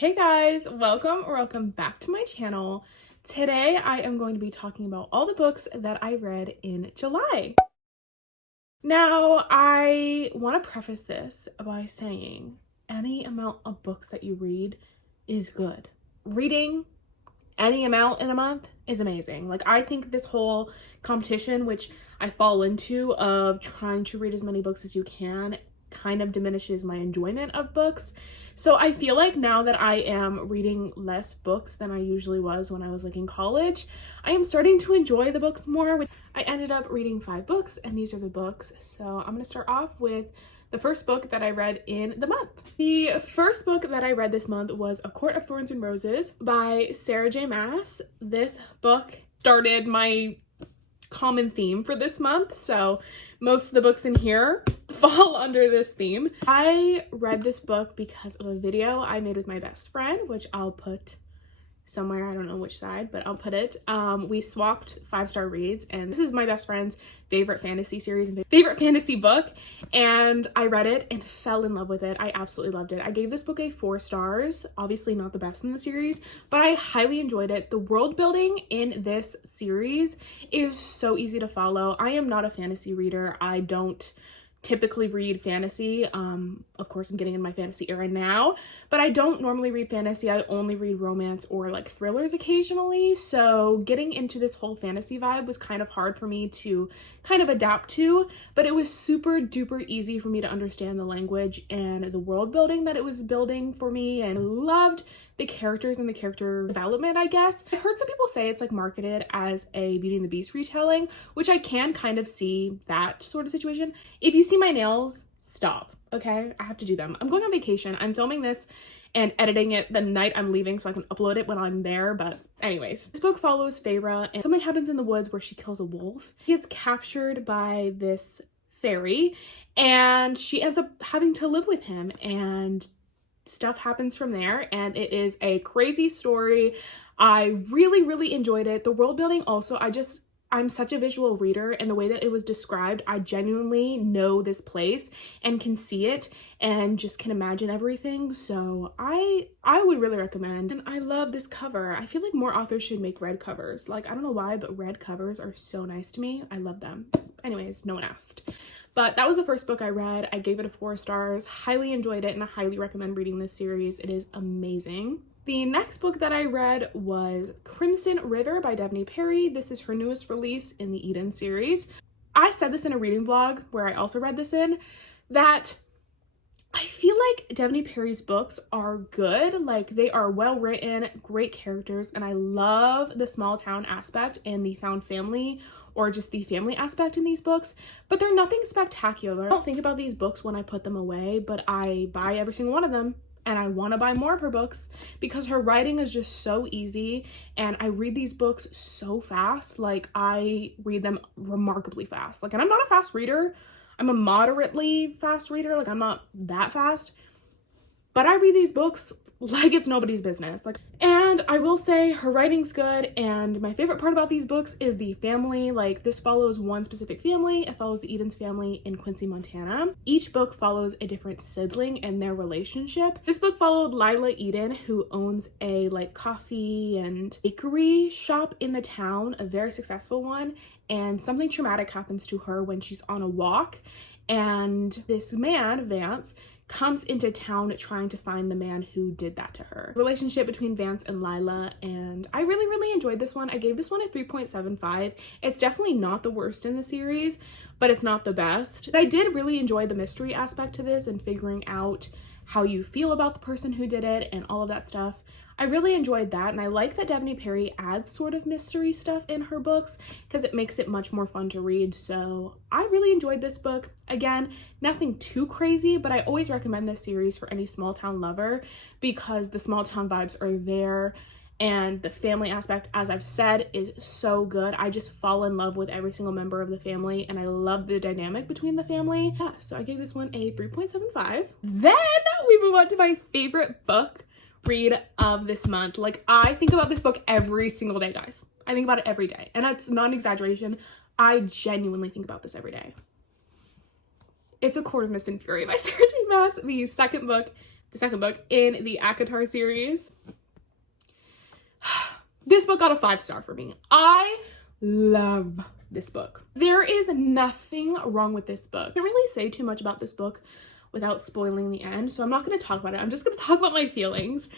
Hey guys, welcome back to my channel. Today I am going to be talking about all the books that I read in July. Now, I want to preface this by saying any amount of books that you read is good. Reading any amount in a month is amazing. Like, I think this whole competition, which I fall into, of trying to read as many books as you can, kind of diminishes my enjoyment of books. So I feel like now that I am reading less books than I usually was when I was like in college, I am starting to enjoy the books more. I ended up reading 5 books, and these are the books. So I'm going to start off with the first book that I read in the month. The first book that I read this month was A Court of Thorns and Roses by Sarah J. Maas. This book started my common theme for this month, so most of the books in here fall under this theme. I read this book because of a video I made with my best friend, which I'll put somewhere, I don't know which side, but I'll put it. We swapped 5-star reads, and this is my best friend's favorite fantasy series and favorite fantasy book, and I read it and fell in love with it. I absolutely loved it. I gave this book a 4 stars, obviously not the best in the series, but I highly enjoyed it. The world building in this series is so easy to follow. I am not a fantasy reader. I don't typically read fantasy. Of course, I'm getting in my fantasy era now, but I don't normally read fantasy. I only read romance or like thrillers occasionally. So getting into this whole fantasy vibe was kind of hard for me to kind of adapt to, but it was super duper easy for me to understand the language and the world building that it was building for me, and I loved the characters and the character development, I guess. I've heard some people say it's like marketed as a Beauty and the Beast retelling, which I can kind of see that sort of situation. If you see my nails, stop, okay? I have to do them. I'm going on vacation. I'm filming this and editing it the night I'm leaving so I can upload it when I'm there, but anyways. This book follows Feyre, and something happens in the woods where she kills a wolf. He gets captured by this fairy, and she ends up having to live with him, and stuff happens from there, and it is a crazy story. I really enjoyed it. The world building also, I'm such a visual reader, and the way that it was described, I genuinely know this place and can see it and just can imagine everything. So I would really recommend. And I love this cover. I feel like more authors should make red covers. Like, I don't know why, but red covers are so nice to me. I love them. Anyways, no one asked. But that was the first book I read. I gave it a 4 stars, highly enjoyed it, and I highly recommend reading this series. It is amazing. The next book that I read was Crimson River by Devney Perry. This is her newest release in the Eden series. I said this in a reading vlog where I also read this in, that I feel like Devney Perry's books are good. Like, they are well written, great characters, and I love the small town aspect and the found family, or just the family aspect in these books, but they're nothing spectacular. I don't think about these books when I put them away, but I buy every single one of them, and I want to buy more of her books because her writing is just so easy, and I read these books so fast. Like, I read them remarkably fast. Like, and I'm not a fast reader. I'm a moderately fast reader. Like, I'm not that fast, but I read these books like it's nobody's business. And I will say her writing's good, and my favorite part about these books is the family. Like, this follows one specific family. It follows the Eden's family in Quincy, Montana. Each book follows a different sibling and their relationship. This book followed Lila Eden, who owns a like coffee and bakery shop in the town, a very successful one, and something traumatic happens to her when she's on a walk, and this man, Vance, comes into town trying to find the man who did that to her. Relationship between Vance and Lila, and I really enjoyed this one. I gave this one a 3.75. It's definitely not the worst in the series, but it's not the best. I did really enjoy the mystery aspect to this and figuring out how you feel about the person who did it and all of that stuff. I really enjoyed that, and I like that Devney Perry adds sort of mystery stuff in her books because it makes it much more fun to read. So I really enjoyed this book. Again, nothing too crazy, but I always recommend this series for any small town lover because the small town vibes are there, and the family aspect, as I've said, is so good. I just fall in love with every single member of the family, and I love the dynamic between the family. Yeah, so I gave this one a 3.75. Then we move on to my favorite book read of this month. Like, I think about this book every single day, guys. I think about it every day, and that's not an exaggeration. I genuinely think about this every day. It's A Court of Mist and Fury by Sarah J. Maas, the second book the second book in the ACOTAR series. This book got a 5-star for me. I love this book. There is nothing wrong with this book. I can't really say too much about this book without spoiling the end, so I'm not going to talk about it. I'm just going to talk about my feelings.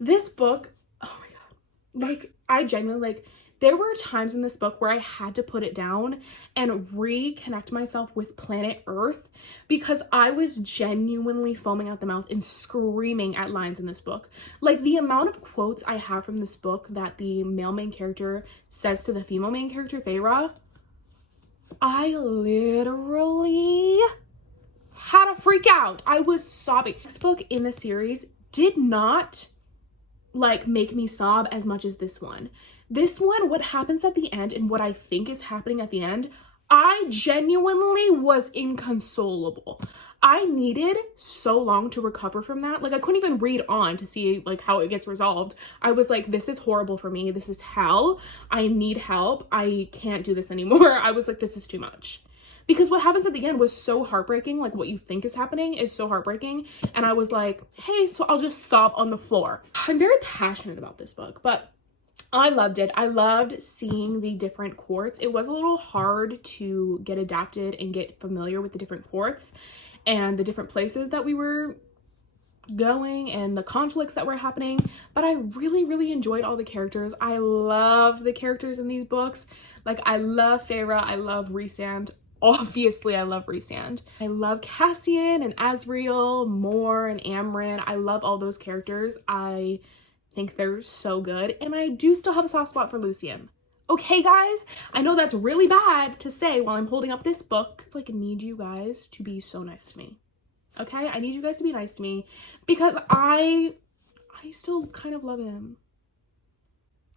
This book, oh my god, like, I genuinely, like, there were times in this book where I had to put it down and reconnect myself with planet Earth because I was genuinely foaming at the mouth and screaming at lines in this book. Like, the amount of quotes I have from this book that the male main character says to the female main character, Feyre, I literally had a freak out. I was sobbing. This book in the series did not, like, make me sob as much as this one. This one, what happens at the end and what I think is happening at the end, I genuinely was inconsolable. I needed so long to recover from that. Like, I couldn't even read on to see, like, how it gets resolved. I was like, this is horrible for me. This is hell. I need help. I can't do this anymore. I was like, this is too much. Because what happens at the end was so heartbreaking. Like, what you think is happening is so heartbreaking. And I was like, hey, so I'll just sob on the floor. I'm very passionate about this book, but I loved it. I loved seeing the different courts. It was a little hard to get adapted and get familiar with the different courts and the different places that we were going and the conflicts that were happening, but I really, really enjoyed all the characters. I love the characters in these books. Like, I love Feyre. I love Rhysand. Obviously, I love Rhysand. I love Cassian and Asriel, Mor and Amren. I love all those characters. I think they're so good, and I do still have a soft spot for Lucien. Okay, guys, I know that's really bad to say while I'm holding up this book. Like, I need you guys to be so nice to me. Okay, I need you guys to be nice to me because I still kind of love him.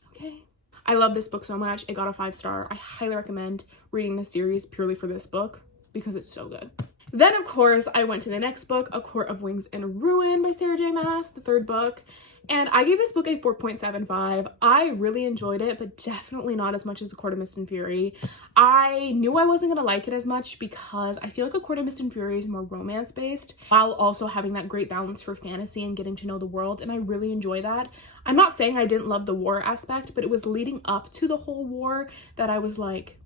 Okay, I love this book so much. It got a 5-star. I highly recommend reading this series purely for this book because it's so good. Then, of course, I went to the next book, A Court of Wings and Ruin by Sarah J. Maas, the third book. And I gave this book a 4.75. I really enjoyed it, but definitely not as much as A Court of Mist and Fury. I knew I wasn't going to like it as much because I feel like A Court of Mist and Fury is more romance-based while also having that great balance for fantasy and getting to know the world, and I really enjoy that. I'm not saying I didn't love the war aspect, but it was leading up to the whole war that I was like,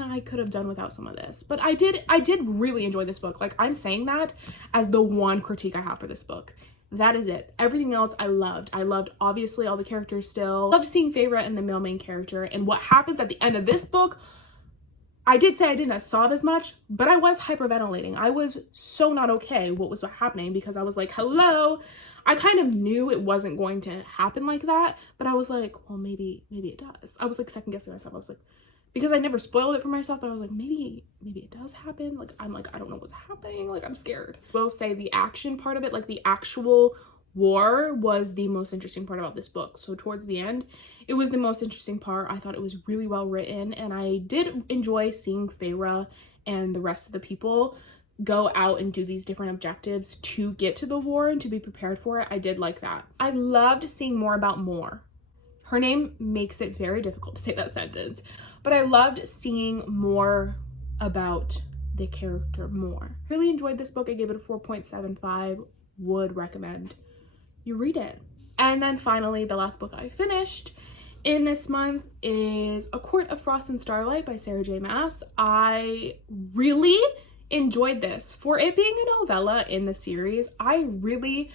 I could have done without some of this. But I did really enjoy this book. Like, I'm saying that as the one critique I have for this book. That is it. Everything else I loved. I loved, obviously, all the characters still. Loved seeing Feyre and the male main character. And what happens at the end of this book, I did say I didn't sob as much, but I was hyperventilating. I was so not okay what was happening because I was like, hello. I kind of knew it wasn't going to happen like that, but I was like, well, maybe it does. I was like second guessing myself. I was like, because I never spoiled it for myself, but I was like, maybe it does happen. Like, I'm like, I don't know what's happening. Like, I'm scared. I will say the action part of it, like the actual war, was the most interesting part about this book. So towards the end, it was the most interesting part. I thought it was really well written, and I did enjoy seeing Feyre and the rest of the people go out and do these different objectives to get to the war and to be prepared for it. I did like that. I loved seeing more about Mor. Her name makes it very difficult to say that sentence, but I loved seeing more about the character Mor. Really enjoyed this book. I gave it a 4.75. Would recommend you read it. And then finally, the last book I finished in this month is A Court of Frost and Starlight by Sarah J. Maas. I really enjoyed this. For it being a novella in the series, I really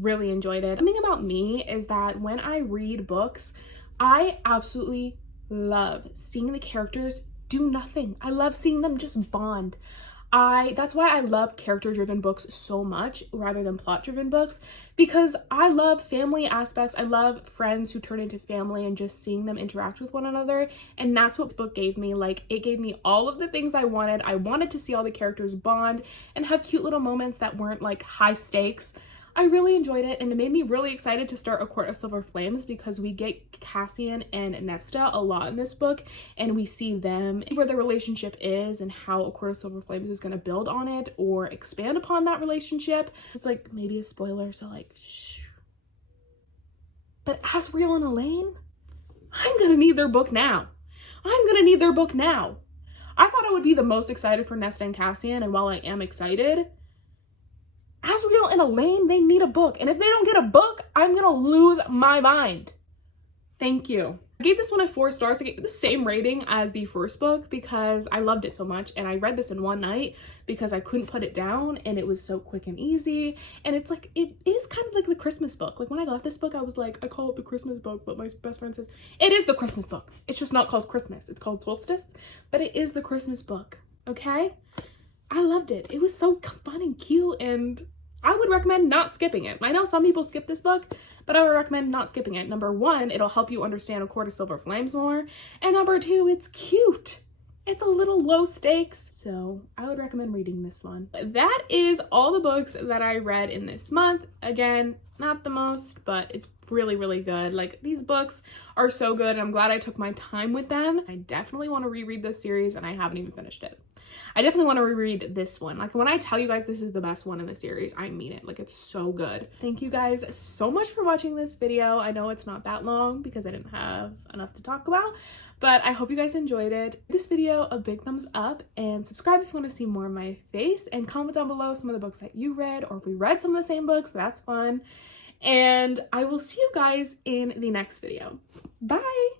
enjoyed it. Something about me is that when I read books, I absolutely love seeing the characters do nothing. I love seeing them just bond. That's why I love character-driven books so much rather than plot-driven books, because I love family aspects. I love friends who turn into family and just seeing them interact with one another, and that's what this book gave me. Like, it gave me all of the things I wanted. I wanted to see all the characters bond and have cute little moments that weren't like high stakes. I really enjoyed it, and it made me really excited to start A Court of Silver Flames because we get Cassian and Nesta a lot in this book, and we see them, where their relationship is and how A Court of Silver Flames is going to build on it or expand upon that relationship. It's like maybe a spoiler, so like, shh. But Asriel and Elaine, I'm going to need their book now. I'm going to need their book now. I thought I would be the most excited for Nesta and Cassian, and while I am excited, Asriel and Elaine, they need a book. And if they don't get a book, I'm gonna lose my mind. Thank you. I gave this one a 4 stars. I gave it the same rating as the first book because I loved it so much, and I read this in one night because I couldn't put it down, and it was so quick and easy. And it's like, it is kind of like the Christmas book. Like when I got this book, I was like, I call it the Christmas book, but my best friend says it is the Christmas book. It's just not called Christmas. It's called Solstice, but it is the Christmas book. Okay? I loved it. It was so fun and cute, and I would recommend not skipping it. I know some people skip this book, but I would recommend not skipping it. Number 1, it'll help you understand A Court of Silver Flames more. And number 2, it's cute. It's a little low stakes, so I would recommend reading this one. That is all the books that I read in this month. Again, not the most, but it's really, really good. Like, these books are so good, and I'm glad I took my time with them. I definitely want to reread this series, and I haven't even finished it. I definitely want to reread this one. Like, when I tell you guys this is the best one in the series, I mean it. Like, it's so good. Thank you guys so much for watching this video. I know it's not that long because I didn't have enough to talk about, but I hope you guys enjoyed it. This video, a big thumbs up, and subscribe if you want to see more of my face, and comment down below some of the books that you read, or if we read some of the same books, that's fun. And I will see you guys in the next video. Bye!